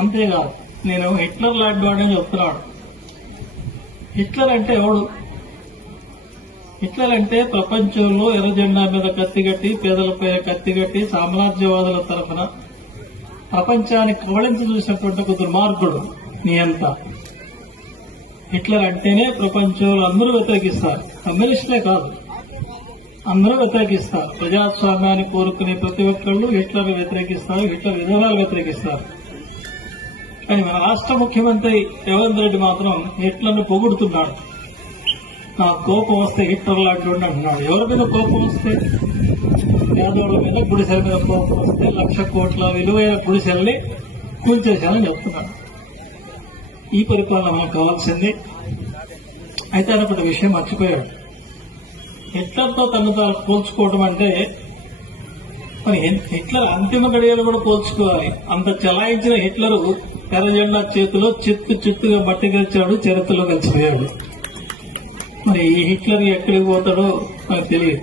అంతేకాదు నేను హిట్లర్ లాంటి వాడని చెప్తున్నాడు. హిట్లర్ అంటే ఎవడు? హిట్లర్ అంటే ప్రపంచంలో ఎర్ర జెండా మీద కత్తిగట్టి, పేదలపై కత్తిగట్టి, సామ్రాజ్యవాదుల తరఫున ప్రపంచాన్ని కవళించి చూసినటువంటి ఒక దుర్మార్గుడు నియంత. హిట్లర్ అంటేనే ప్రపంచంలో అందరూ వ్యతిరేకిస్తారు. కమ్యూనిస్టులే కాదు, అందరూ వ్యతిరేకిస్తారు. ప్రజాస్వామ్యాన్ని కోరుకునే ప్రతి ఒక్కళ్ళు హిట్లర్ వ్యతిరేకిస్తారు, హిట్లర్ విధానాలు వ్యతిరేకిస్తారు. కానీ మన రాష్ట్ర ముఖ్యమంత్రి రేవంత్ రెడ్డి మాత్రం హిట్లర్ను పొగుడుతున్నాడు. నాకు కోపం వస్తే హిట్లర్ లాంటి అంటున్నాడు. ఎవరి మీద కోపం వస్తే? పేదోళ్ల మీద, గుడిసెల మీద కోపం వస్తే 1,00,000 కోట్ల విలువైన గుడిసెల్ని కూల్చేశానని చెప్తున్నాడు. ఈ పరిపాలన మనకు కావాల్సింది. అయితే ఆయన ఒకటి విషయం మర్చిపోయాడు. హిట్లర్తో తను పోల్చుకోవడం అంటే మరి హిట్లర్ అంతిమ గడియలు కూడా పోల్చుకోవాలి. అంత చలాయించిన హిట్లరు ఎర్ర జెండా చేతిలో చిత్తుగా మట్టి గెలిచాడు, చరిత్రలో కలిసిపోయాడు. మరి ఈ హిట్లర్ ఎక్కడికి పోతాడో నాకు తెలియదు.